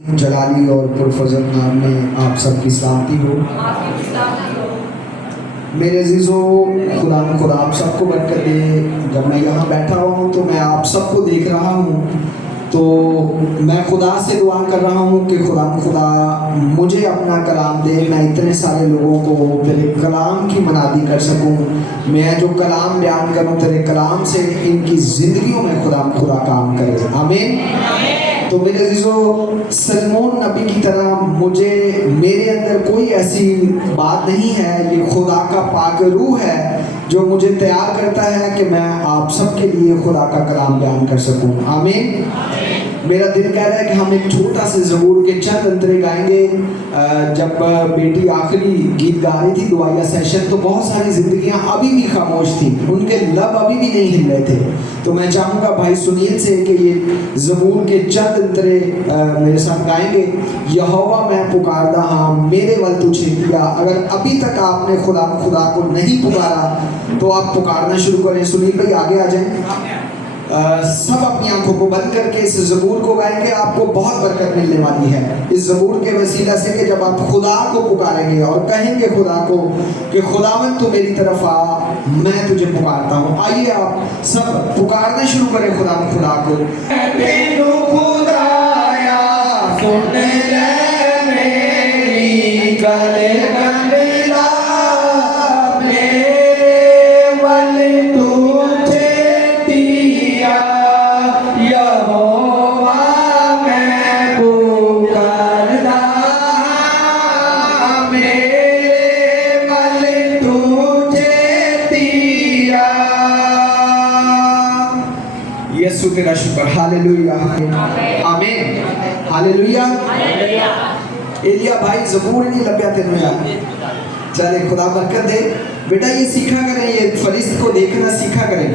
जलाली और पुरफजल नाम में आप सबकी सलामती हो। मेरे अजीज़ों, खुदा आप सबको बरकत दे। जब मैं यहाँ बैठा हूँ तो मैं आप सबको देख रहा हूँ, तो मैं खुदा से दुआ कर रहा हूँ कि खुदा मुझे अपना कलाम दे, मैं इतने सारे लोगों को तेरे कलाम की मनादी कर सकूँ। मैं जो कलाम बयान करूँ तेरे कलाम से इनकी ज़िंदगियों में खुदा काम करे। आमीन। तो मेरे अजीज़ों, सलमोन नबी की तरह मेरे अंदर कोई ऐसी बात नहीं है। ये खुदा का पाक रूह है जो मुझे तैयार करता है कि मैं आप सबके लिए खुदा का कलाम बयान कर सकूं। आमीन। मेरा दिल कह रहा है कि हम एक छोटा से ज़बूर के चंद अंतरे गाएंगे। जब बेटी आखिरी गीत गा रही थी दुआया सेशन, तो बहुत सारी ज़िंदगियां अभी भी खामोश थी, उनके लब अभी भी नहीं हिल रहे थे। तो मैं चाहूँगा भाई सुनील से कि ये ज़बूर के चंद अंतरे मेरे साथ गाएंगे। यहोवा मैं पुकारदा हाँ, मेरे वल तू छिपिया। अगर अभी तक आपने खुदा को नहीं पुकारा तो आप पुकारना शुरू करें। सुनील भाई आगे आ जाएं। सब अपनी आंखों को बंद करके इस ज़बूर को गाएंगे। आपको बहुत बरकत मिलने वाली है इस ज़बूर के वसीला से, कि जब आप खुदा को पुकारेंगे और कहेंगे खुदा को कि खुदावंद तू मेरी तरफ आ, मैं तुझे पुकारता हूँ। आइए आप सब पुकारना शुरू करें खुदा को। यीशु तेरा शुक्र। हालेलुया, आमीन, हालेलुया। एलिया भाई ज़बूर नहीं लभ्या तेनों यार। चले खुदा बरकत दे। बेटा ये सीखा करें, ये फरिश्त को देखना सीखा करें।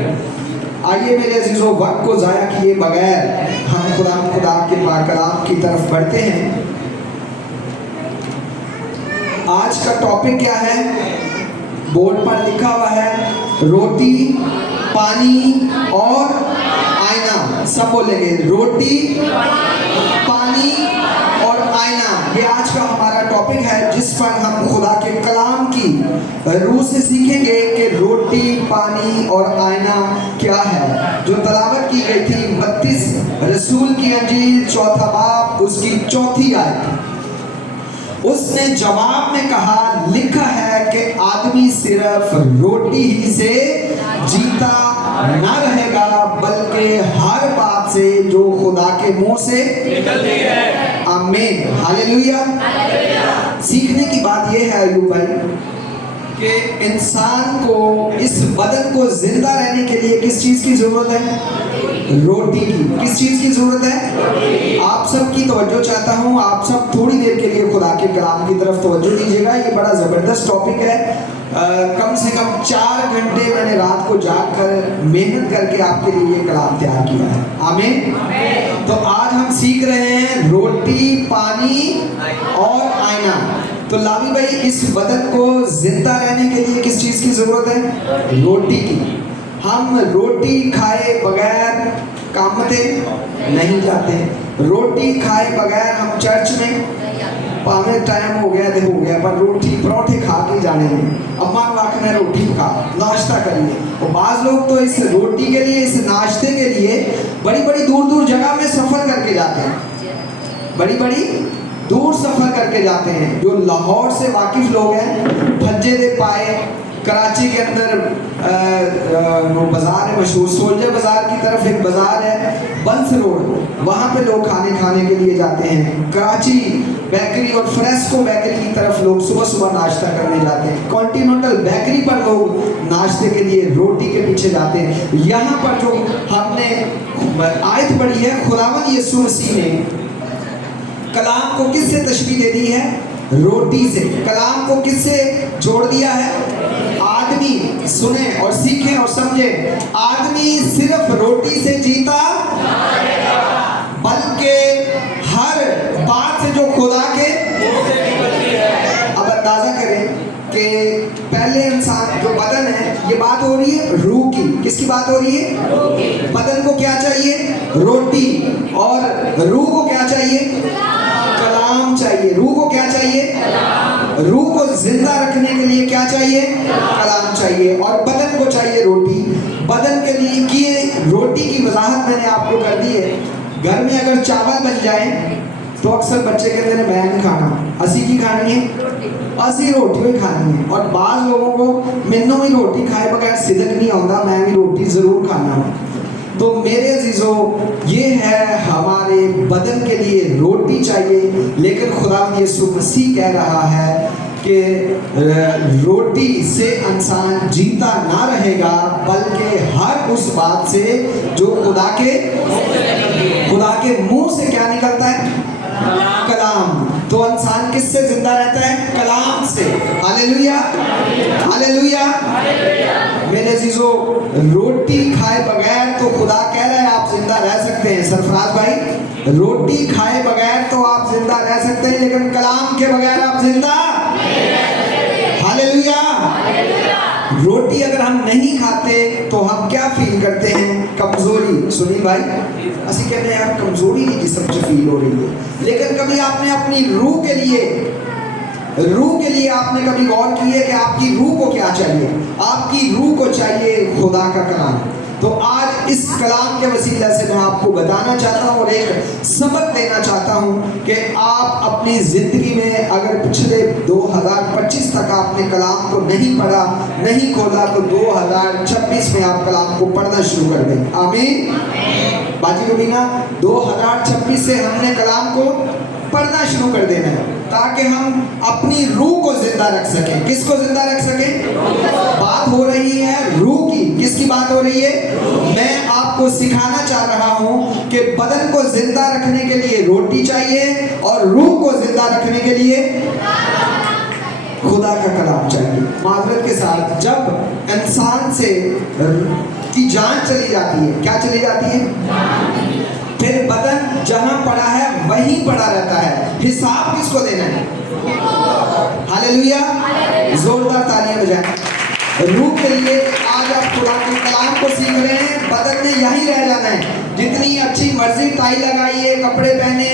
आइए मेरे अजीज़ों, वक्त को ज़ाया किए बगैर हम खुदा के कलाम की तरफ बढ़ते हैं। आज का टॉपिक क्या है? बोर्ड पर लिखा हुआ है रोटी, पानी और आईना। सब बोलेंगे रोटी, पानी और आईना। ये आज का हमारा टॉपिक है, जिस पर हम खुदा के कलाम की रूह से सीखेंगे कि रोटी, पानी और आईना क्या है। जो तलावत की गई थी 32 रसूल की अंजील 4 बाब उसकी 4 आयत, उसने जवाब में कहा, लिखा है कि आदमी सिर्फ रोटी ही से जीता ना रहेगा, बल्कि हर बात से जो खुदा के मुंह से निकलती है। आमीन, हालेलुया। सीखने की बात यह है अयूब भाई कि इंसान को, इस बदन को जिंदा रहने के लिए किस चीज़ की ज़रूरत है? रोटी की। किस चीज़ की ज़रूरत है? आप सब की तवज्जो चाहता हूँ। आप सब थोड़ी देर के लिए खुदा के कलाम की तरफ तवज्जो दीजिएगा। ये बड़ा ज़बरदस्त टॉपिक है। कम से कम 4 घंटे मैंने रात को जाग कर मेहनत करके आपके लिए ये कलाम तैयार किया है। आमीन। तो आज हम सीख रहे हैं रोटी, पानी और आईना। तो लावी भाई, इस बदन को जिंदा रहने के लिए किस चीज़ की ज़रूरत है? रोटी की। हम रोटी खाए बगैर कामते नहीं जाते। रोटी खाए बगैर हम चर्च में पावे टाइम हो गया देखो हो गया, पर रोटी परोठे खा के जाने में अम्मा ने रोटी खा नाश्ता करिए। और बाज़ लोग तो इस रोटी के लिए, इस नाश्ते के लिए बड़ी बड़ी दूर जगह में सफ़र करके जाते हैं। बड़ी दूर सफ़र करके जाते हैं। जो लाहौर से वाकिफ़ लोग हैं, भज्जे दे पाए, कराची के अंदर वो बाज़ार है मशहूर, सोल्जर बाज़ार की तरफ एक बाज़ार है बंस रोड, वहाँ पे लोग खाने के लिए जाते हैं। कराची बेकरी और फ्रेस्को बेकरी की तरफ लोग सुबह नाश्ता करने जाते हैं। कॉन्टिनेंटल बेकरी पर लोग नाश्ते के लिए रोटी के पीछे जाते हैं। यहाँ पर जो हमने आयत पढ़ी है, खुदावंद यीशु मसीह ने कलाम को किससे तशबीह दे दी है? रोटी से। कलाम को किससे जोड़ दिया है? आदमी। सुने और सीखें और समझे, आदमी सिर्फ रोटी से जीता बल्कि हर बात से जो खुदा के। अब अंदाजा करें कि पहले इंसान जो बदन है, ये बात हो रही है रूह की। किसकी बात हो रही है? बदन को क्या चाहिए? रोटी। और रूह को क्या चाहिए? रूह को जिंदा रखने के लिए क्या चाहिए? कलाम चाहिए। और बदन को चाहिए रोटी। बदन के लिए कि रोटी की वजाहत मैंने आपको कर दी है। घर में अगर चावल बन जाए तो अक्सर बच्चे कहते हैं मैं नहीं खाना, असी की खानी है, असी रोटी भी खानी है। और बाज़ लोगों को मैनू भी रोटी खाए बगैर सिदक नहीं आता, मैं भी रोटी ज़रूर खाना। तो मेरे अजीजों, ये है हमारे बदन के लिए रोटी चाहिए। लेकिन खुदा यीशु मसीह कह रहा है कि रोटी से इंसान जीता ना रहेगा, बल्कि हर उस बात से जो खुदा के मुंह से क्या निकलता है? कलाम। तो इंसान किससे जिंदा रहता है? कलाम से। Hallelujah, hallelujah. मेरे अजीजों, रोटी खाए बगैर तो खुदा कह रहा है आप जिंदा रह सकते हैं। सरफराज भाई, रोटी खाए बगैर तो आप जिंदा रह सकते हैं, लेकिन कलाम के बगैर आप जिंदा। हालेलुया। रोटी अगर हम नहीं खाते तो हम क्या फील करते हैं? कमजोरी। सुनील भाई, असि कहते हैं यार कमजोरी ही जिसम से फील हो रही है। लेकिन कभी आपने अपनी रूह के लिए आपने कभी गौर की है कि आपकी रूह को क्या चाहिए? आपकी रूह को चाहिए खुदा का कलाम। तो आज इस कलाम के वसीला से मैं आपको बताना चाहता हूँ और एक सबक देना चाहता हूँ कि आप अपनी ज़िंदगी में अगर पिछले 2025 तक आपने कलाम को नहीं पढ़ा, नहीं खोला, तो 2026 में आप कलाम को पढ़ना शुरू कर दें। आमीन। बाजी को भी ना, 2026 से हमने कलाम को पढ़ना शुरू कर देना है, ताकि हम अपनी रूह को जिंदा रख सकें। किसको जिंदा रख सकें? बात हो रही है रूह की। किसकी बात हो रही है? मैं आपको सिखाना चाह रहा हूं कि बदन को जिंदा रखने के लिए रोटी चाहिए और रूह को जिंदा रखने के लिए खुदा का कलाम चाहिए। माजरत के साथ, जब इंसान से की जान चली जाती है, क्या चली जाती है? फिर बदन जहां पड़ा है वहीं पड़ा रहता है। हिसाब किसको देना है? हालेलुया, जोरदार तालियां बजाएं रूह के लिए। आज आप खुदा के कलाम को सीख रहे हैं, बदन ने यहीं रह जाना है। जितनी अच्छी मर्जी टाई लगाई है, कपड़े पहने,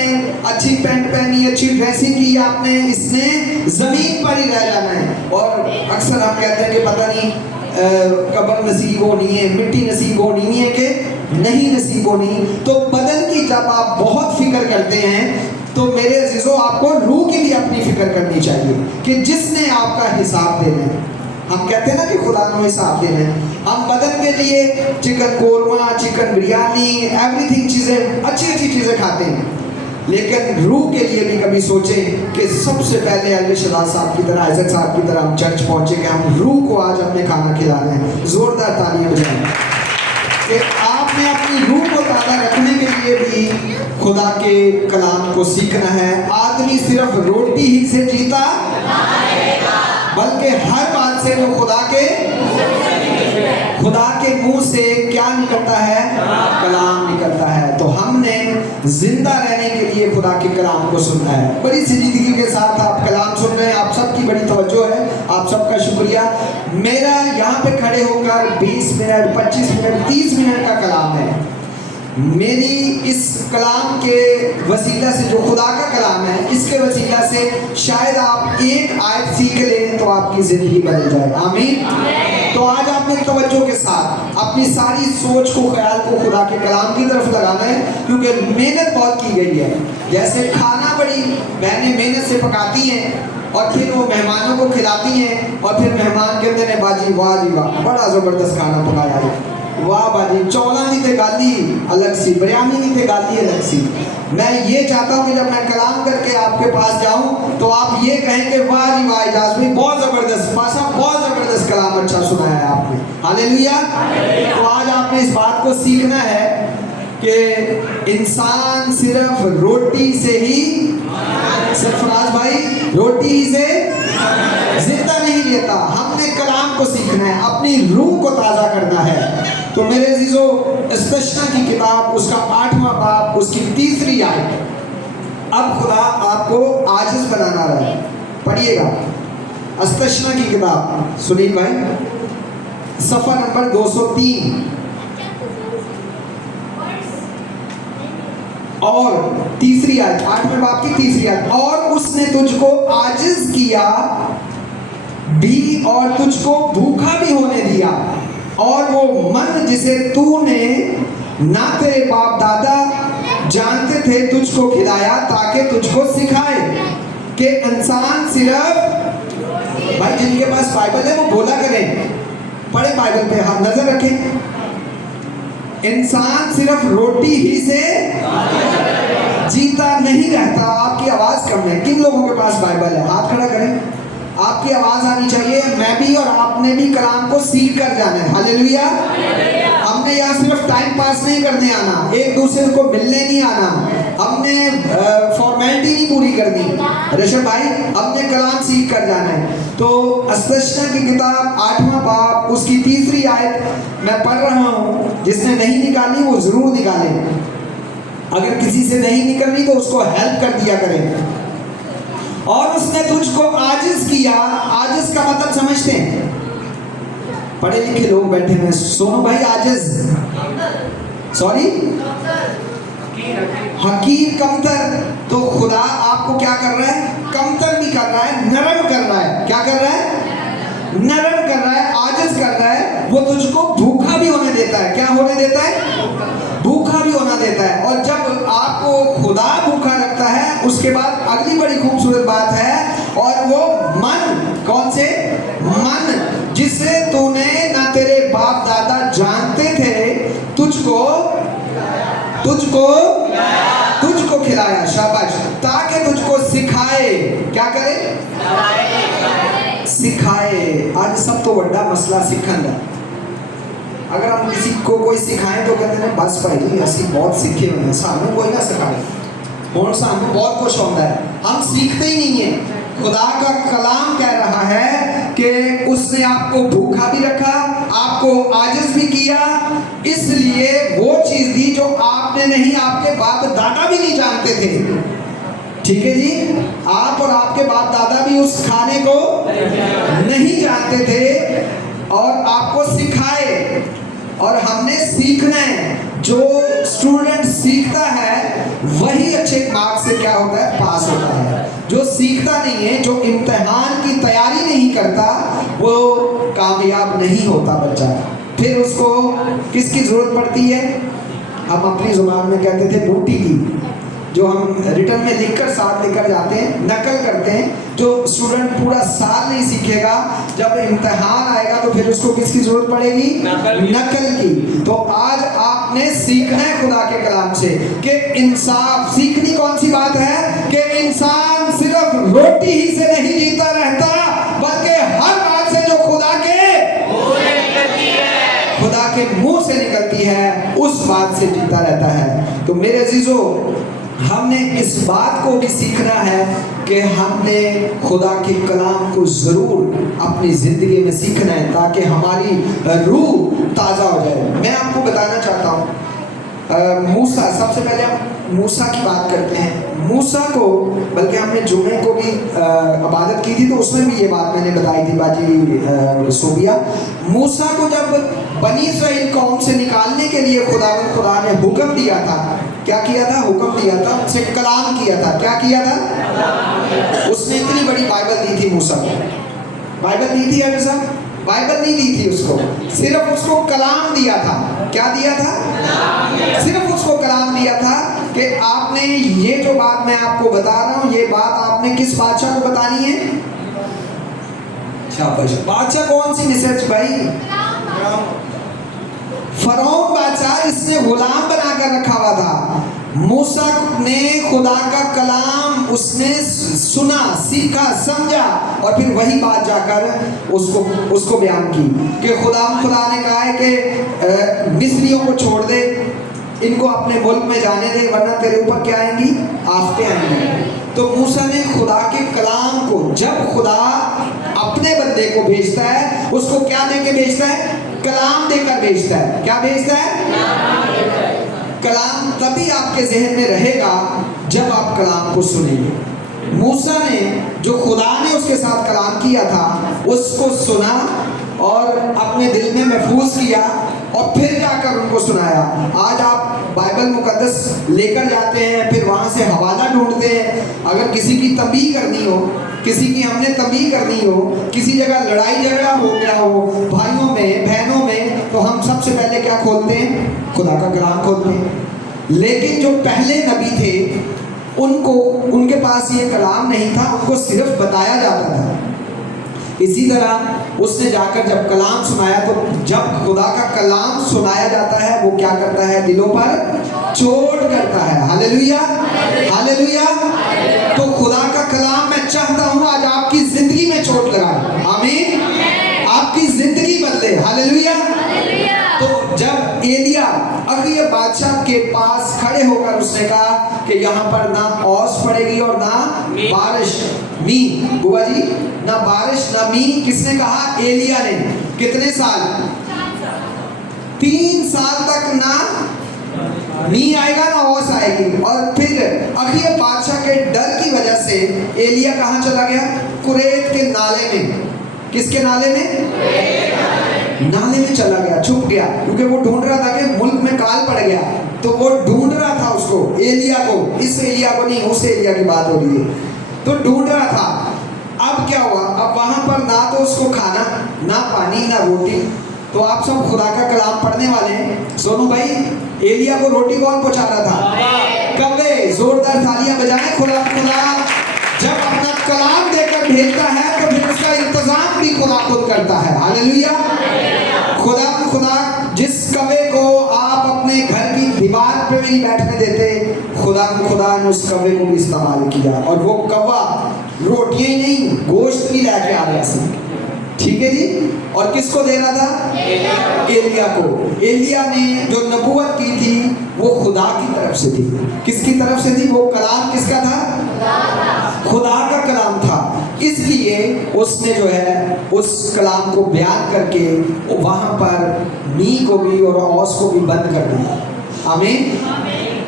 अच्छी पैंट पहनी, अच्छी ड्रेसिंग की आपने, इसने जमीन पर ही रह जाना है। और अक्सर हम कहते हैं कि पता नहीं कब्र नसीब होनी है, मिट्टी नसीब होनी है कि नहीं नसीब होनी। तो बदन की जब आप बहुत फिक्र करते हैं, तो मेरे अजीजों आपको रूह की भी अपनी फिक्र करनी चाहिए कि जिसने आपका हिसाब देना है। हम कहते हैं ना कि खुदा को हिसाब देना है। हम बदन के लिए chicken korma, chicken biryani, everything चीज़ें, अच्छी अच्छी चीज़ें खाते हैं, लेकिन रूह के लिए भी कभी सोचें कि सबसे पहले अली-शदा साहब की तरह, आइज़क साहब की तरह हम चर्च पहुँचे कि हम रूह को आज अपने खाना खिलाना है। ज़ोरदार तालियां बजाएं कि आपने अपनी रूह को ताज़ा रखने के लिए भी खुदा के कलाम को सीखना है। आदमी सिर्फ रोटी ही से जीता, बल्कि हर बात से वो खुदा के मुंह से क्या निकलता है? कलाम निकलता है। तो हमने जिंदा रहने के लिए खुदा के कलाम को सुनना है। बड़ी संजीदगी के साथ आप कलाम सुन रहे हैं, आप सबकी बड़ी तवज्जो है, आप सबका शुक्रिया। मेरा यहाँ पे खड़े होकर 20 मिनट, 25 मिनट, 30 मिनट का कलाम है। मेरी इस कलाम के वसीला से, जो खुदा का कलाम है, इसके वसीला से शायद आप एक आयत सीख लें तो आपकी ज़िंदगी बदल जाए। आमीन। तो आज आप मेरी तवज्जो के साथ अपनी सारी सोच को, ख्याल को खुदा के कलाम की तरफ लगाना है, क्योंकि मेहनत बहुत की गई है। जैसे खाना बड़ी बहनें मेहनत से पकाती हैं और फिर वो मेहमानों को खिलाती हैं, और फिर मेहमान कहते हैं बाजी वाह जी वाह, बड़ा ज़बरदस्त खाना पकाया है, वाह बाजी, चौला नहीं थे गाली अलग सी, बिरयानी नहीं थे गाली अलग सी। मैं ये चाहता हूँ कि जब मैं कलाम करके आपके पास जाऊँ तो आप ये कहें कि वाह जी वाह इजाज़ भाई, बहुत ज़बरदस्त पासा, बहुत ज़बरदस्त कलाम अच्छा सुनाया है आपने। हालेलुया। तो आज आपने इस बात को सीखना है कि इंसान सिर्फ रोटी से ही, सरफराज भाई, रोटी ही से जिंदा नहीं रहता। हमने कलाम को सीखना है, अपनी रूह को ताज़ा करना है। तो मेरे अजीजों, इस्तशना की किताब, उसका 8वां बाब, उसकी 3री आयत। अब खुदा आपको आजिज़ बनाना रहा है। पढ़िएगा इस्तशना की किताब, सुनील भाई, सफ़ा नंबर 203। और तीसरी आयत, 8वें बाब की तीसरी आयत, और उसने तुझको आजिज किया भी और तुझको भूखा भी होने दिया, और वो मन जिसे तूने ना तेरे बाप दादा जानते थे तुझको खिलाया, ताकि तुझको सिखाए कि इंसान सिर्फ, भाई जिनके पास बाइबल है वो बोला करें, पढ़े बाइबल पे, हाथ नजर रखें, इंसान सिर्फ रोटी ही से जीता नहीं रहता। आपकी आवाज कम है, किन लोगों के पास बाइबल है हाथ खड़ा करें, आपकी आवाज आनी चाहिए। मैं भी और आपने भी कलाम को सीख कर जाना है, हालेलुया। हमने यहाँ सिर्फ टाइम पास नहीं करने आना, एक दूसरे को मिलने नहीं आना, हमने फॉर्मेलिटी नहीं पूरी करनी। ऋषभ भाई, हमने कलाम सीख कर जाना है। तो अस्सना की किताब 8वां बाब उसकी तीसरी आयत मैं पढ़ रहा हूँ, जिसने नहीं निकाली वो जरूर निकाले, अगर किसी से नहीं निकल रही तो उसको हेल्प कर दिया करें। और उसने तुझको आजिज किया, आजिज का मतलब समझते हैं, पढ़े लिखे लोग बैठे हुए, सोनू भाई आजिज, सॉरी हकीर, कमतर। तो खुदा आपको क्या कर रहा है, कमतर भी कर रहा है, नरम कर रहा है। क्या कर रहा है, नरम कर रहा है, आजिज कर रहा है। वो तुझको भूखा भी होने देता है। क्या होने देता है, भूखा भी होना देता है। और जब आपको खुदा भूखा रखता है, उसके बाद अगली बड़ी खूबसूरत बात है, और वो मन, कौन से मन जिसे तूने ना तेरे बाप दादा जानते थे तुझको खिलाया, शाबाश, ताकि तुझको सिखाए। क्या करे, सिखाए। आज सब तो बड़ा मसला सीखन है। अगर हम किसी को कोई सिखाएं तो कहते हैं बस भाई असि बहुत सीखे हुए हैं, सानू कोई ना सिखाए, और सानू बहुत कुछ होता है, हम सीखते ही नहीं है। खुदा का कलाम कह रहा है कि उसने आपको भूखा भी रखा, आपको आजिज भी किया, इसलिए वो चीज दी जो आपने नहीं, आपके बाप दादा भी नहीं जानते थे। ठीक है जी, आप और आपके बाप दादा भी उस खाने को नहीं जानते थे, और आपको सिखाए। और हमने सीखना है। जो स्टूडेंट सीखता है वही अच्छे मार्क्स से क्या होता है, पास होता है। जो सीखता नहीं है, जो इम्तिहान की तैयारी नहीं करता, वो कामयाब नहीं होता बच्चा। फिर उसको किसकी जरूरत पड़ती है, हम अपनी जुबान में कहते थे बूटी की, जो हम रिटर्न में लिखकर साथ लेकर जाते हैं, नकल करते हैं। जो स्टूडेंट पूरा साल नहीं सीखेगा, जब इम्तिहान आएगा तो फिर उसको किसकी जरूरत पड़ेगी, नकल की। तो आज आपने सीखना है खुदा के कलाम से कि इंसाफ, सीखनी कौन सी बात है कि इंसान सिर्फ रोटी ही से नहीं जीता रहता, बल्कि हर बात से जो खुदा के मुंह से निकलती है उस बात से जीता रहता है। तो मेरे अजीजों, हमने इस बात को भी सीखना है कि हमने खुदा के कलाम को ज़रूर अपनी ज़िंदगी में सीखना है, ताकि हमारी रूह ताज़ा हो जाए। मैं आपको बताना चाहता हूँ, मूसा, सबसे पहले हम मूसा की बात करते हैं। मूसा को, बल्कि हमने जुमे को भी इबादत की थी, तो उसमें भी ये बात मैंने बताई थी बाजी सोबिया। मूसा को जब बनी इस्राएल कौम से निकालने के लिए खुदा ने हुक्म दिया था, क्या किया था, हुक्म दिया था, उनसे कलाम किया था। क्या किया था, उसने इतनी बड़ी बाइबल दी थी मूसा को। बाइबल दी थी अभी साहब, बाइबल नहीं दी थी उसको, सिर्फ उसको कलाम दिया था। क्या दिया था, सिर्फ उसको कलाम दिया था कि आपने ये जो बात मैं आपको बता रहा हूँ, ये बात आपने किस बादशाह को बतानी है। शाबाश, बादशाह कौन सी मिस्र भाई, फरौन बादशाह, इसने गुलाम बनाकर रखा हुआ था। मूसा ने खुदा का कलाम उसने सुना, सीखा, समझा, और फिर वही बात जाकर उसको बयान की कि खुदा ने कहा है कि मिस्रियों को छोड़ दे, इनको अपने मुल्क में जाने दे, वरना तेरे ऊपर क्या आएंगी, आफतें आएंगी। तो मूसा ने खुदा के कलाम को, जब खुदा अपने बंदे को भेजता है, उसको क्या देके भेजता है, कलाम देकर भेजता है। क्या भेजता है, कलाम। तभी आपके जहन में रहेगा जब आप कलाम को सुनेंगे। मूसा ने, जो खुदा ने उसके साथ कलाम किया था, उसको सुना और अपने दिल में महफूज किया, और फिर जाकर उनको सुनाया। आज आप बाइबल मुकद्दस लेकर जाते हैं, फिर वहाँ से हवाला ढूंढते हैं। अगर किसी की तंबीह करनी हो, किसी की हमने तंबीह करनी हो, किसी जगह लड़ाई झगड़ा हो गया हो भाइयों में बहनों में, तो हम सबसे पहले क्या खोलते हैं? खुदा का कलाम खोलते हैं। लेकिन जो पहले नबी थे उनको, उनके पास ये कलाम नहीं था, उनको सिर्फ बताया जाता था। इसी तरह उसने जाकर जब कलाम सुनाया, तो जब खुदा का कलाम सुनाया जाता है वो क्या करता है? दिलों पर चोट करता है। Hallelujah, hallelujah. तो खुदा का कलाम मैं चाहता हूं आज आपकी जिंदगी में चोट लगाए। आमीन। आपकी जिंदगी बदले। हालेलुया। तो जब एलिया अखीय बादशाह के पास खड़े होकर उसने कहा कि यहाँ पर ना औस पड़ेगी और ना बारिश, मी बुआ जी, ना बारिश ना मी। किसने कहा? एलिया ने। कितने साल? 3 साल तक ना मी आएगा ना औस आएगी। और फिर अखीय बादशाह के डर की वजह से एलिया कहाँ चला गया? कुरैत के नाले में। किसके नाले में? नाले में चला गया, छुप गया, क्योंकि वो ढूंढ रहा था कि मुल्क में काल पड़ गया, तो वो ढूंढ रहा था उसको, एलिया को। इस एलिया को नहीं, उस एलिया की बात हो रही है। तो ढूंढ रहा था। अब क्या हुआ? अब वहां पर ना तो उसको खाना, ना पानी, ना रोटी। तो आप सब खुदा का कलाम पढ़ने वाले हैं। सोनू भाई, एलिया को रोटी कौन पहुंचा रहा था? कव्वे। जोरदार तालियां बजाएं। खुदा खुदा जब अपना कलाम देकर भेजता है तो फिर उसका इंतजाम भी खुदा खुद करता है। हालेलुया। खुदा जिस कव्वे को आप अपने घर की दीवार पे भी नहीं बैठने देते, खुदा ने उस कव्वे को भी इस्तेमाल किया। और वो कव्वा रोटियां ही नहीं, गोश्त भी लेके आ रहा था। ठीक है जी। और किसको दे रहा था? एलिया को। एलिया ने जो नबूवत की थी वो खुदा की तरफ से थी। किसकी तरफ से थी? वो कलाम किसका था? खुदा का कलाम था। इसलिए उसने जो है उस कलाम को बयान करके वहां पर मी को भी और औस को भी बंद कर दिया। आमीन।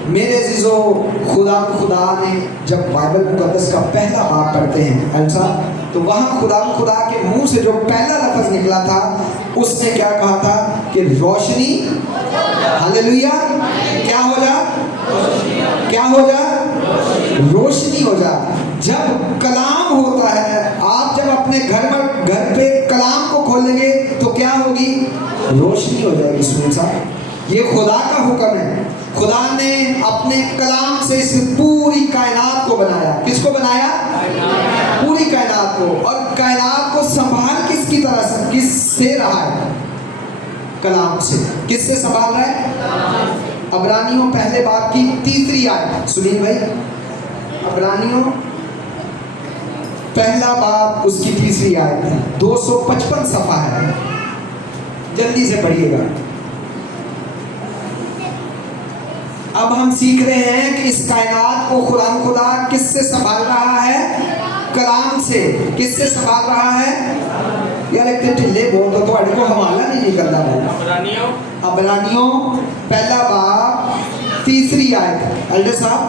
मेरे अजीजों, खुदा ने जब बाइबल मुकद्दस का पहला बाब पढ़ते हैं ऐसा, तो वहाँ खुदा के मुंह से जो पहला लफ्ज निकला था, उसने क्या कहा था? कि रोशनी, हालेलुया, क्या हो जा? क्या हो जा? रोशनी हो जा। जब कलाम होता है, आप जब अपने घर पे कलाम को खोलेंगे तो क्या होगी? रोशनी हो जाएगी। सुन साहब, ये खुदा का हुक्म है। खुदा ने अपने कलाम से इस पूरी कायनात को बनाया। किसको बनाया? पूरी कायनात को। और कायनात को संभाल किससे रहा है? कलाम से। किससे संभाल रहा है? अबरानियों पहले बाब की 3री आयत। सुनील भाई, अबरानियों पहला बाब उसकी 3री आयत है। 255 सफ़ा है, जल्दी से पढ़िएगा। अब हम सीख रहे हैं कि इस कायनात को खुदा किससे संभाल रहा है? कलाम से। किससे संभाल रहा है? यार एक ढिले बोल दो तो अड़ी को हवाला नहीं निकलता। अबरानियों पहला बाब 3री आयत। अल्डे साहब,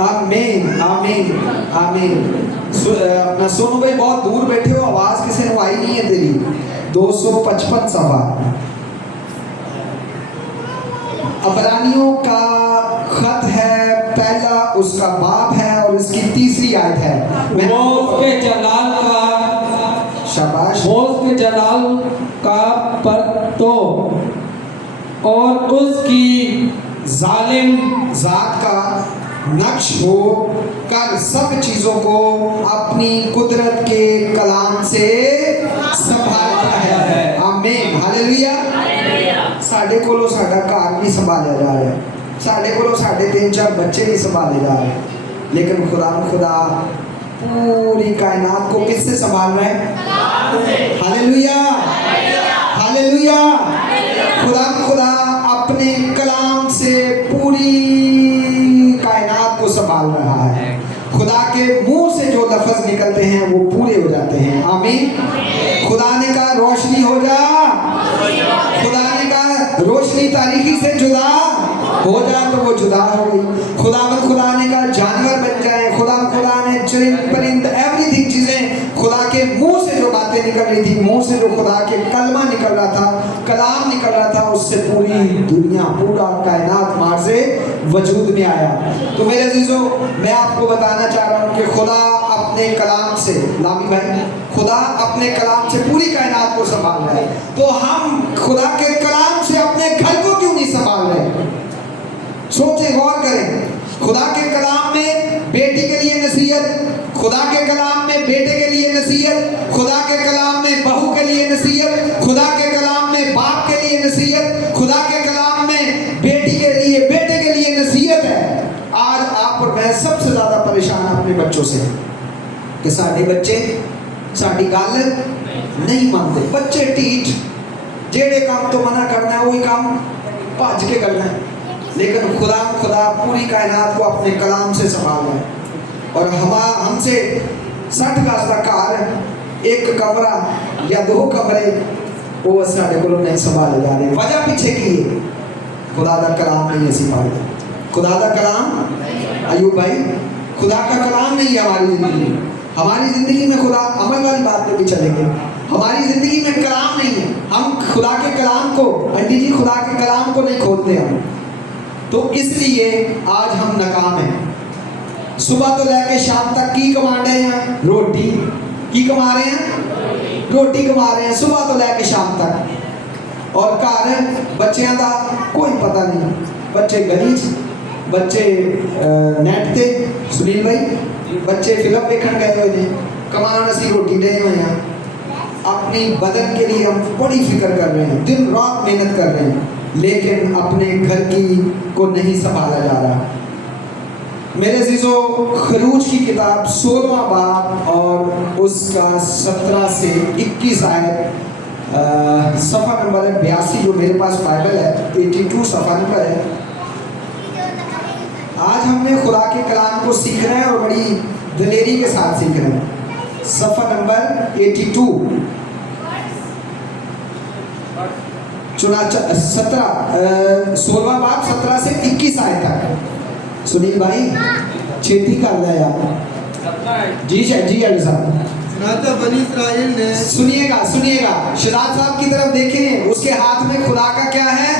आमीन, आमीन, आमीन। अपना सोनू भाई बहुत दूर बैठे हो, आवाज किसी ने आई नहीं है तेरी। 255 सफ़ा अबरानियों का खत है, पहला उसका बाब है और इसकी 3री आयत है। वो उसके जलाल का, शाबाश, वो उसके जलाल का परतो और उसकी जालिम जात का नक्श हो कर सब चीजों को अपनी कुदरत के कलाम से संभालता है। आमीन, हालेलुया। साढ़े कोलों साडा घर नहीं संभाला जा रहा, साढ़े कोलों साढ़े 3-4 बच्चे नहीं संभाले जा रहे, लेकिन खुदा पूरी कायनात को किससे संभाल रहा है? Hallelujah, hallelujah. खुदा अपने कलाम से पूरी कायनात को संभाल रहा है। खुदा के मुंह से जो लफ्ज निकलते हैं वो पूरे हो जाते हैं। आमीन। खुदा ने कहा रोशनी हो जा, खुदा ने कहा रोशनी तारीकी से जुदा हो जा, तो वो जुदा हो गई। खुदा ने कहा जानवर निकल रहा था, कलाम निकल रहा था, उससे पूरी दुनिया, पूरा कायनात मार्ज़े वजूद में आया। तो मेरे अजीजों, मैं आपको बताना चाह रहा हूँ कि खुदा अपने कलाम से, लामी भाई, खुदा अपने कलाम से पूरी कायनात को संभाल रहा है। तो हम खुदा के कलाम से अपने घर को क्यों नहीं संभाल रहे? सोचें, गौर करें। खुदा के कलाम में बेटी के लिए नसीहत, खुदा के कलाम में बेटे के लिए नसीहत, खुदा के कलाम में बहू के लिए नसीहत, खुदा के कलाम में बाप के लिए नसीहत, खुदा के कलाम में बेटी के लिए, बेटे के लिए नसीहत है। आज आप और मैं सबसे ज़्यादा परेशान अपने बच्चों से कि साढ़े बच्चे साड़ी गल नहीं मानते। बच्चे ढीठ, जेड़े काम तो मना करना है वही काम भज के करना है। लेकिन खुदा पूरी कायनात को अपने कलाम से संभाल रहा है। और हमसे 60 गज का घर, एक कमरा या 2 कमरे वो साढ़े को नहीं संभाले जा रहे। वजह पीछे की है, खुदा का कलाम नहीं ऐसी पाए। खुदा का कलाम, अयूब भाई, खुदा का कलाम नहीं है हमारी ज़िंदगी में। हमारी ज़िंदगी में खुदा, अमल वाली बात पे भी चलेंगे, हमारी ज़िंदगी में कलाम नहीं है। हम खुदा के कलाम को, आंटी जी, खुदा के कलाम को नहीं खोलते हम, तो इसलिए आज हम नाकाम हैं। सुबह तो लेके शाम तक की कमा रहे हैं? रोटी की कमा रहे हैं, रोटी कमा रहे हैं सुबह तो लेके शाम तक। और घर बच्चों का कोई पता नहीं, बच्चे गली च, बच्चे नेट ते, सुनील भाई, बच्चे फिल्म देखने गए हुए हैं, कमान असी रोटी दे हुए हैं। अपनी बदन के लिए हम बड़ी फिक्र कर रहे हैं, दिन रात मेहनत कर रहे हैं, लेकिन अपने घर की को नहीं संभाला जा रहा। मेरे अजीज़ों, खरूज की किताब 16वां बाब और उसका 17 से 21 आयत, सफ़ा नंबर है 82, जो मेरे पास बाइबल है 82 सफ़ा नंबर है। आज हमने खुदा के कलाम को सीखना है और बड़ी दलेरी के साथ सीखना है। सफ़ा नंबर 82 16वां बाब 17 से 21 आयत तक। सुनील भाई छेती कर रहा यार। जी अली साहब, बनी इस्राएल ने, सुनिएगा शिदात साहब की तरफ देखें, उसके हाथ में खुदा का क्या है?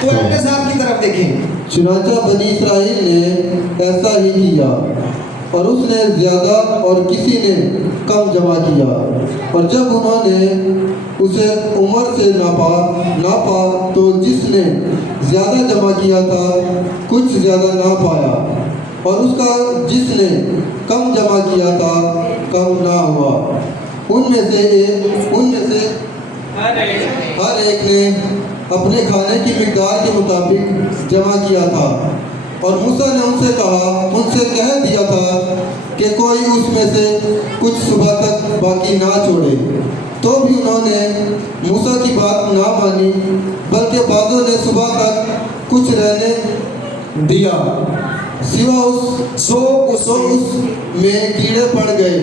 तो एंटे साहब की तरफ देखें। चुनाचा बनी इस्राएल ने ऐसा ही किया, और उसने ज़्यादा और किसी ने कम जमा किया। और जब उन्होंने उसे उम्र से नापा तो जिसने ज़्यादा जमा किया था कुछ ज़्यादा ना पाया, और उसका जिसने कम जमा किया था कम ना हुआ। उनमें से हर एक ने अपने खाने की मिक़दार के मुताबिक जमा किया था। और मूसा ने उनसे कह दिया था कि कोई उसमें से कुछ सुबह तक बाकी ना छोड़े। तो भी उन्होंने मूसा की बात ना मानी, बल्कि बादों ने सुबह तक कुछ रहने दिया, सिवा उस में कीड़े पड़ गए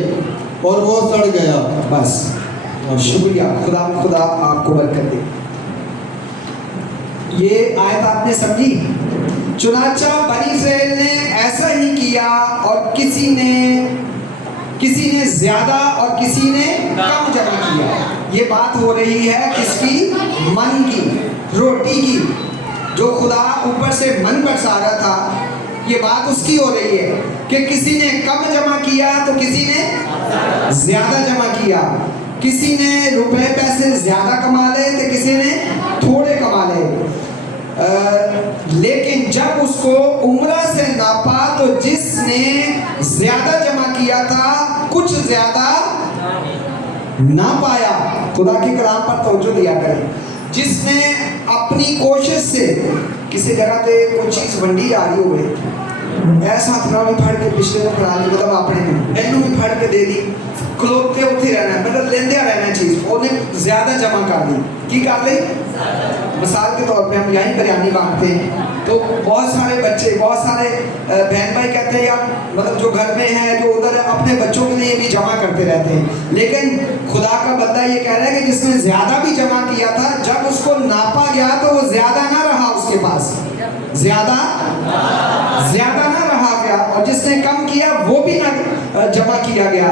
और वो सड़ गया। बस, शुक्रिया, खुदा आपको बरकत दे। ये आयत आपने समझी? चुनाचा बनी इस्राएल ने ऐसा ही किया, और किसी ने ज्यादा और किसी ने कम जमा किया। ये बात हो रही है किसकी? मन की, रोटी की, जो खुदा ऊपर से मन बरसा रहा था। ये बात उसकी हो रही है कि किसी ने कम जमा किया तो किसी ने ज्यादा जमा किया, किसी ने रुपए पैसे ज्यादा कमा ले तो किसी ने थोड़े कमा ले। लेकिन जब उसको उम्र से नापा तो जिसने ज्यादा जमा किया था कुछ ज्यादा ना पाया। खुदा के कलाम पर तवज्जो दिया करें। जिसने अपनी कोशिश से किसी जगह पे कोई चीज़ वंडी जा रही हो, ऐसा थोड़ा भी फड़ के पिछले को करा ली, मतलब आपने एनू भी फड़ के दे दी, खलोते उठे रहना, मतलब लेंदे रहना चीज़, उन्हें ज़्यादा जमा कर दी। की कर ली? मिसाल के तौर पे हम यहीं बिरयानी बांटते हैं, तो बहुत सारे बच्चे, बहुत सारे बहन भाई कहते हैं यार, मतलब जो घर में है, जो उधर अपने बच्चों के लिए भी जमा करते रहते हैं। लेकिन खुदा का बंदा ये कह रहा है कि जिसने ज़्यादा भी जमा किया था, जब उसको नापा गया तो वो ज़्यादा ना रहा, उसके पास ज़्यादा ना रहा गया, और जिसने कम किया वो भी ना जमा किया गया।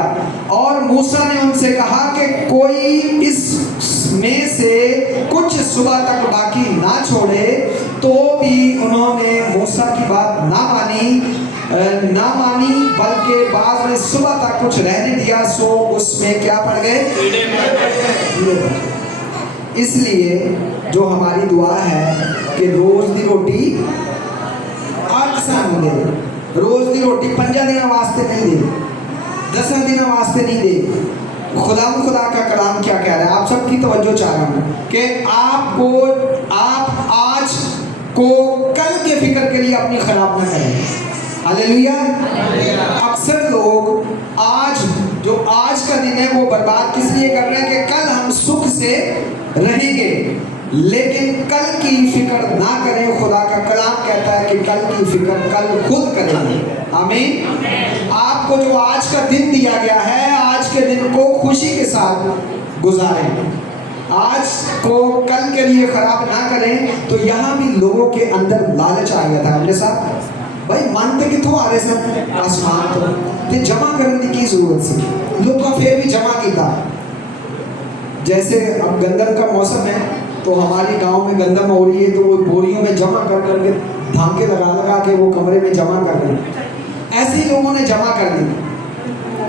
और मूसा ने उनसे कहा कि कोई इस उसमें से कुछ सुबह तक बाकी ना छोड़े, तो भी उन्होंने मूसा की बात ना मानी, बल्कि बाद में सुबह तक कुछ रहने दिया, सो उसमें क्या पड़ गए? कीड़े पड़ गए। इसलिए जो हमारी दुआ है कि रोज की रोटी 8 साल मिले, रोज की रोटी 5 दिन वास्ते नहीं दे, 10 दिन वास्ते नहीं दे। खुदा का कलाम क्या कह रहा है? आप सबकी तवज्जो चाह रहा हूँ कि आप आज को कल के फिक्र के लिए अपनी खराब ना करें। हालेलुया। अक्सर लोग आज का दिन है वो बर्बाद किस लिए कर रहे हैं कि कल हम सुख से रहेंगे, लेकिन कल की फिक्र ना करें। खुदा का कलाम कहता है कि कल की फिक्र कल खुद करेंगे। आमीन। आपको जो आज का दिन दिया गया है, आज के दिन को खुशी के साथ गुजारें, आज को कल के लिए खराब ना करें। तो यहाँ भी लोगों के अंदर लालच आ गया था। मेरे साथ भाई मानते कितों आ रहे थे आसमान तो जमा करने की जरूरत सी, लोग फिर भी जमा किया। जैसे अब गंदम का मौसम है तो हमारे गांव में गंदम हो रही है, तो वो बोरियों में जमा कर करके धागे लगा के वो कमरे में जमा कर रहे हैं। ऐसे ही लोगों ने जमा कर दी,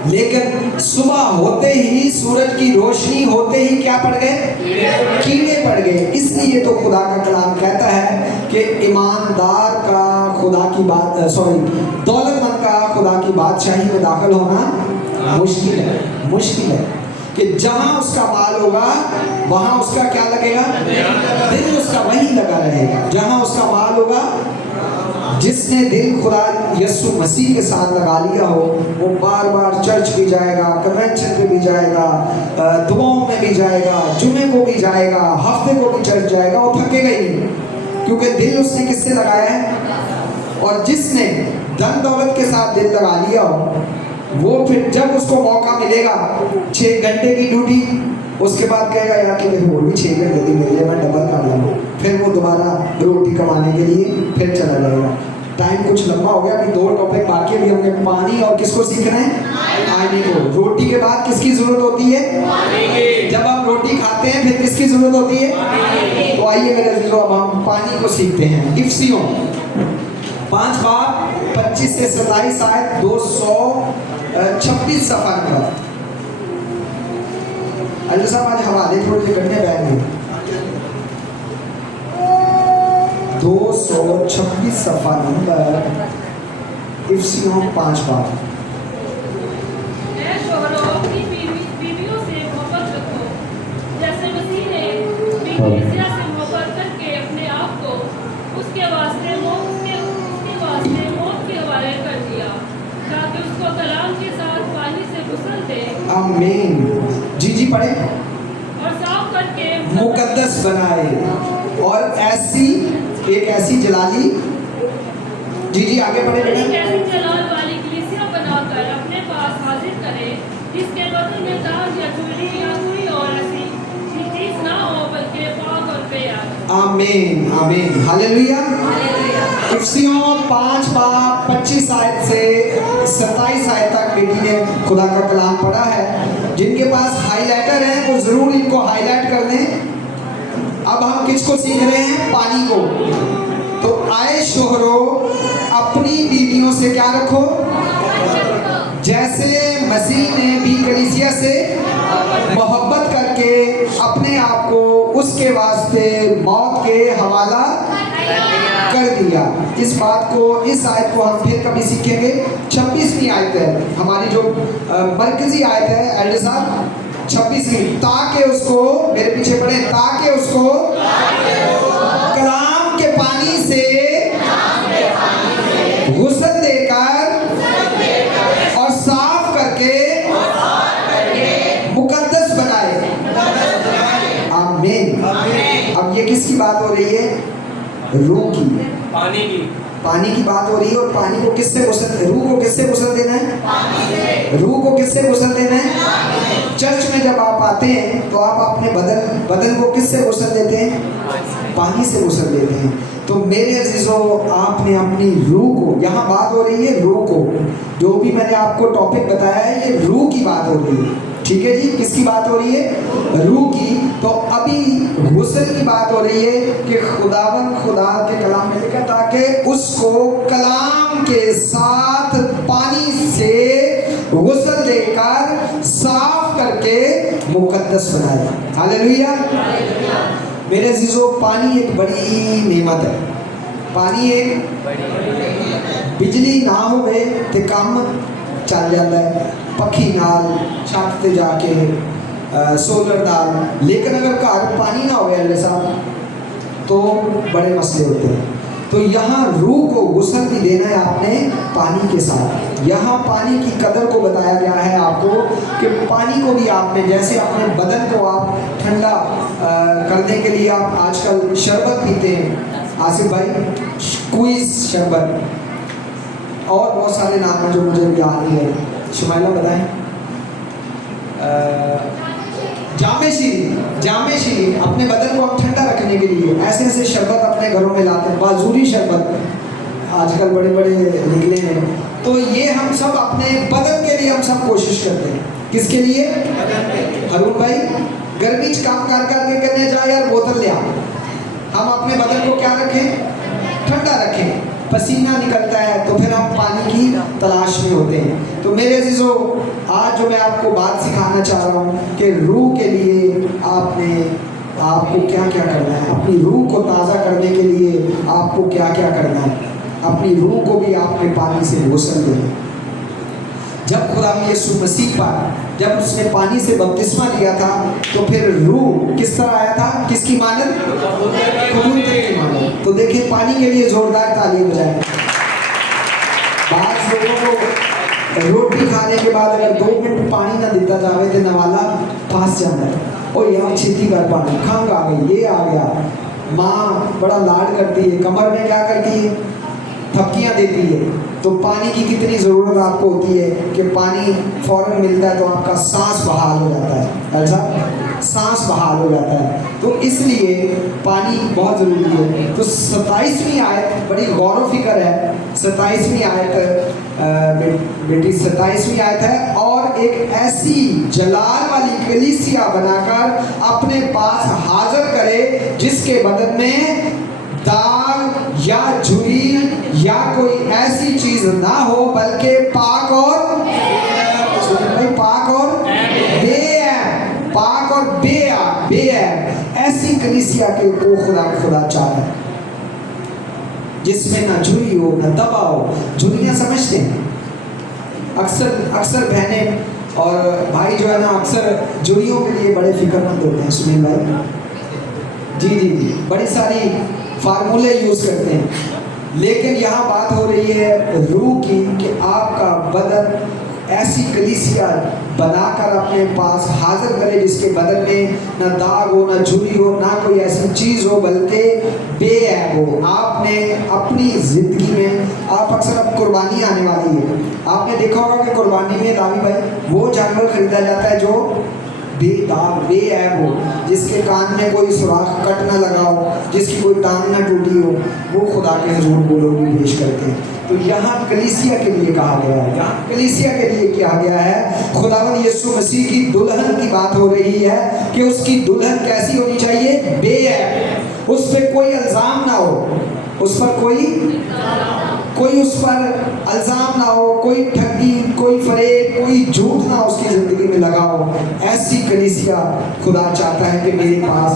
लेकिन सुबह होते ही, सूरज की रोशनी होते ही क्या पड़ गए? कीड़े पड़ गए। इसलिए तो खुदा का कलाम कहता है कि ईमानदार का खुदा की बात दौलतमंद का खुदा की बादशाही में दाखिल होना मुश्किल है कि जहां उसका माल होगा वहां उसका क्या लगेगा? दिल उसका वही लगा रहेगा जहां उसका माल होगा। जिसने दिल खुदा यीशु मसीह के साथ लगा लिया हो, वो बार बार चर्च भी जाएगा, कन्वेंशन पे भी जाएगा, दुआओं में भी जाएगा, जुमे को भी जाएगा, हफ्ते को भी चर्च जाएगा, वो थकेगा ही नहीं, क्योंकि दिल उसने किससे लगाया है। और जिसने धन दौलत के साथ दिल लगा लिया हो, वो फिर जब उसको मौका मिलेगा 6 घंटे की ड्यूटी, उसके बाद कहेगा यार कि मेरे और भी 6 घंटे दी मिल जाए, मैं डबल कर लूँ। फिर वो दोबारा रोटी कमाने के लिए फिर चला जाएगा। टाइम कुछ लंबा हो गया, अभी 2 टॉपिक बाकी है। हमने पानी और किसको सीखना है? आईने को। रोटी के बाद किसकी जरूरत होती है? जब आप रोटी खाते हैं फिर किसकी जरूरत होती है? तो आइए मेरे अजीजों, अब हम पानी को सीखते हैं। इफ्सियों 5 बाब 25 से 27 आयत 226 सफा नंबर। अल्लाह साहब आज हवाले थोड़े से करने बैठ गए। 226 सफा नंबर, इफ्सियों 5 बाब। बीवियों से मोहब्बत रखो, जैसे मसीह ने कलीसिया से मोहब्बत करके अपने आप को उसके वास्ते मौत के हवाले कर दिया, ताकि उसको कलाम के साथ पानी से गुस्ल दे। आमीन। जी पढ़े। और साफ करके मुकद्दस बनाए और एक ऐसी जलाली। जी आगे पढ़े बेटा। एक ऐसी जलाल वाली कलीसिया बनाकर अपने पास हाजिर करे, जिसके बदन में दाग या चुगली या कोई और ऐसी चीज ना हो, बल्कि पाक और बेअब। आमीन आमीन हालेलुया। इफ्सियों 5 बाब 25 आयत से 27 आयत तक बेटी ने खुदा का कलाम पढ़ा है। जिनके पास हाइलाइटर है वो जरूर इनको हाईलाइट कर दें। अब हम किसको सीख रहे हैं? पानी को। तो आए शोहरों, अपनी बीवियों से क्या रखो? जैसे मसीह ने भी कलीसिया से मोहब्बत करके अपने आप को उसके वास्ते मौत के हवाला कर दिया। इस बात को, इस आयत को हम फिर कभी सीखेंगे। 26वीं आयत है हमारी जो मरकजी आयत है एल्डर साहब, 26वीं। ताकि उसको, मेरे पीछे पढ़े, ताकि उसको कलाम के पानी से गुस्ल देकर और साफ करके मुकद्दस बनाए। आमीन। अब ये किसकी बात हो रही है? रूह की, पानी की बात हो रही है। और पानी को किससे गुस्ल, रूह को किससे गुस्ल देना है? रूह को किससे गुस्ल देना है? चर्च में जब आप आते हैं तो आप अपने बदन को किससे गुस्ल देते हैं? पानी से गुस्ल देते हैं। तो मेरे अजीजों, आपने अपनी रूह को, यहाँ बात हो रही है रूह को, जो भी मैंने आपको टॉपिक बताया है ये रूह की बात हो रही है। ठीक है जी, किसकी बात हो रही है? रूह की। तो अभी गुस्ल की बात हो रही है कि खुदावन खुदा के कलाम में लिखा था कि उसको कलाम के साथ पानी से गुस्ल देकर साफ करके मुकद्दस बनाया। हालेलुया। मेरे अजीजों, पानी एक बड़ी नेमत है। पानी एक बिजली ना होवे ते काम चल जाता है, पखी नाल छत ते जाके सोलर नाल। लेकिन अगर घर पानी ना हो अल्लाह साहब तो बड़े मसले होते हैं। तो यहाँ रूह को गुस्ल भी देना है आपने पानी के साथ। यहाँ पानी की कदर को बताया गया है आपको कि पानी को भी आपने, जैसे अपने बदन को आप ठंडा करने के लिए आप आजकल शरबत पीते हैं, आसिफ भाई, स्क्वीज शरबत और बहुत सारे नाम हैं जो मुझे याद नहीं है। शुमाइला बताएं। जामे शीरी अपने बदन को हम ठंडा रखने के लिए ऐसे ऐसे शरबत अपने घरों में लाते हैं। बाजूरी शरबत आजकल बड़े बड़े निकले हैं। तो ये हम सब अपने बदन के लिए हम सब कोशिश करते हैं। किसके लिए? हरून भाई, गर्मी च काम कर के करने जाए यार, बोतल ले आ। हम अपने बदन को क्या रखें? ठंडा रखें। पसीना निकलता है तो फिर हम पानी की तलाश में होते हैं। तो मेरे अजीजों, आज जो मैं आपको बात सिखाना चाह रहा हूँ कि रूह के लिए आपको क्या क्या करना है। अपनी रूह को ताज़ा करने के लिए आपको क्या क्या करना है। अपनी रूह को भी आपने पानी से गुस्ल देना। जब खुदा यीशु मसीह पर जब उसने पानी से बपतिस्मा लिया था तो फिर रूह किस तरह आया था? किसकी मानद? कबूतर की मानद। तो देखिए, पानी के लिए जोरदार ताली बजाएं। बात लोगों को रोटी खाने के बाद अगर 2 मिनट पानी ना दिता जावे तो नवाला फांस जाता है। ओ यार छेती कर, पानी खंग आ गई, ये आ गया। माँ बड़ा लाड करती है, कमर में क्या करती है? थपकियाँ देती है। तो पानी की कितनी ज़रूरत आपको होती है कि पानी फ़ौरन मिलता है तो आपका सांस बहाल हो जाता है। ऐसा सांस बहाल हो जाता है। तो इसलिए पानी बहुत ज़रूरी है। तो 27वीं आयत बड़ी गौर व फिक्र है। 27वीं आयत बेटी 27वीं आयत है। और एक ऐसी जलाल वाली कलीसिया बनाकर अपने पास हाजिर करे जिसके बदन में दाग या झुर्री या कोई ऐसी चीज ना हो, बल्कि पाक और बेऐब ऐसी कलीसिया के को खुदा चाह है जिसमें ना झुर्री हो ना दबा हो। झुर्रियाँ समझते हैं अक्सर बहनें और भाई जो है ना, अक्सर झुर्रियों के लिए बड़े फिक्रमंद होते हैं। सुनील भाई जी, बड़ी सारी फार्मूले यूज़ करते हैं। लेकिन यहाँ बात हो रही है रूह की कि आपका बदन ऐसी कलीसिया बनाकर अपने पास हाजिर करे जिसके बदन में ना दाग हो, ना झुर्री हो, ना कोई ऐसी चीज़ हो, बल्कि बेऐब हो। आपने अपनी ज़िंदगी में आप अक्सर अब कुर्बानी आने वाली है, आपने देखा होगा कि कुर्बानी में दावी भाई वो जानवर खरीदा जाता है जो बेदाग बेऐब हो, जिसके कान में कोई सुराख कट ना लगा हो, जिसकी कोई टांग ना टूटी हो, वो खुदा के हुजूर बोलोगी पेश करते हैं। तो यहाँ कलीसिया के लिए कहा गया है, यहाँ कलीसिया के लिए किया गया है। खुदावंद यीशु मसीह की दुल्हन की बात हो रही है कि उसकी दुल्हन कैसी होनी चाहिए? बेऐब, उस पर कोई इल्ज़ाम ना हो, उस पर कोई उस पर इल्ज़ाम ना हो, कोई ठगी, कोई फरेब, कोई झूठ ना उसकी ज़िंदगी में लगा हो। ऐसी कलीसिया खुदा चाहता है कि मेरे पास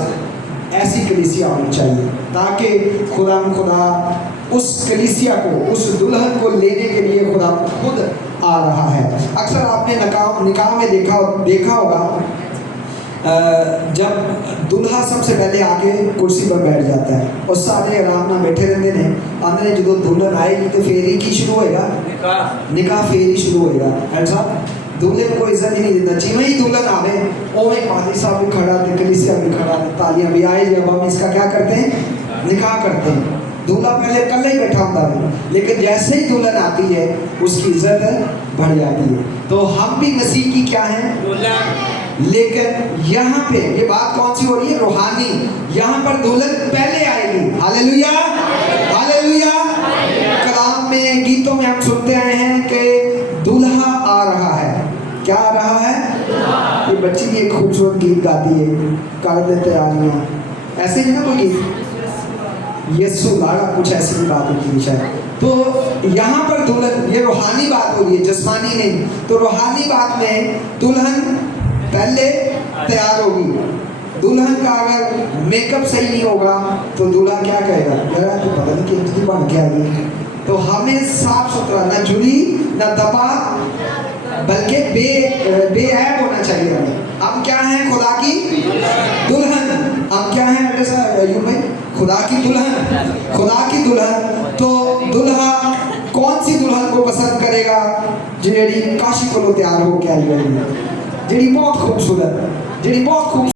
ऐसी कलीसिया होनी चाहिए, ताकि खुदा उस कलीसिया को, उस दुल्हन को लेने के लिए खुदा खुद आ रहा है। अक्सर आपने निकाह में देखा होगा, जब दूल्हा सबसे पहले आके कुर्सी पर बैठ जाता है और सारे आराम ना बैठे रहते हैं। अंदर जो दुल्हन आएगी तो फेरी की शुरू होएगा, निकाह फेरी शुरू होएगा। ऐसा दूल्हे को इज्जत ही नहीं देता। जिਵੇਂ ही दुल्हन आवे ओवे पादरी साहब भी खड़ा थे, कलीसिया भी खड़ा, तालियां भी आए। जब हम इसका क्या करते हैं? निकाह करते हैं। दूल्हा पहले कल ही बैठा होता है, लेकिन जैसे ही दुल्हन आती है उसकी इज्जत बढ़ जाती है। तो हम भी मसीह की क्या है? लेकिन यहाँ पे ये बात कौन सी हो रही है? रूहानी। यहाँ पर दुल्हन पहले आएगी। Hallelujah, hallelujah. कलाम में, गीतों में हम सुनते आए हैं कि दूल्हा आ रहा है। क्या आ रहा है? बच्ची भी एक खूबसूरत गीत गाती है, कर दे तैयारियां, ऐसे ही ना कोई गीत, यस्सु लाड़ा कुछ ऐसी भी बात होती है शायद। तो यहाँ पर दुल्हन, ये रूहानी बात हो रही है, जिस्मानी नहीं। तो रूहानी बात में दुल्हन पहले तैयार होगी। दुल्हन का अगर मेकअप सही नहीं होगा तो दूल्हा क्या कहेगा, यार तो पता नहीं कितनी बन के आई। तो हमें साफ सुथरा, ना झुरी ना दबा, बल्कि बेऐब होना चाहिए हमें। हम क्या हैं? खुदा की दुल्हन। हम क्या हैं अयूब भाई? खुदा की दुल्हन। खुदा की दुल्हन। तो दुल्हा कौन सी दुल्हन को पसंद करेगा? जेड़ी काशी को तैयार हो के आई है, जेड़ी बहुत खूबसूरत, जेड़ी बहुत खूबसूरत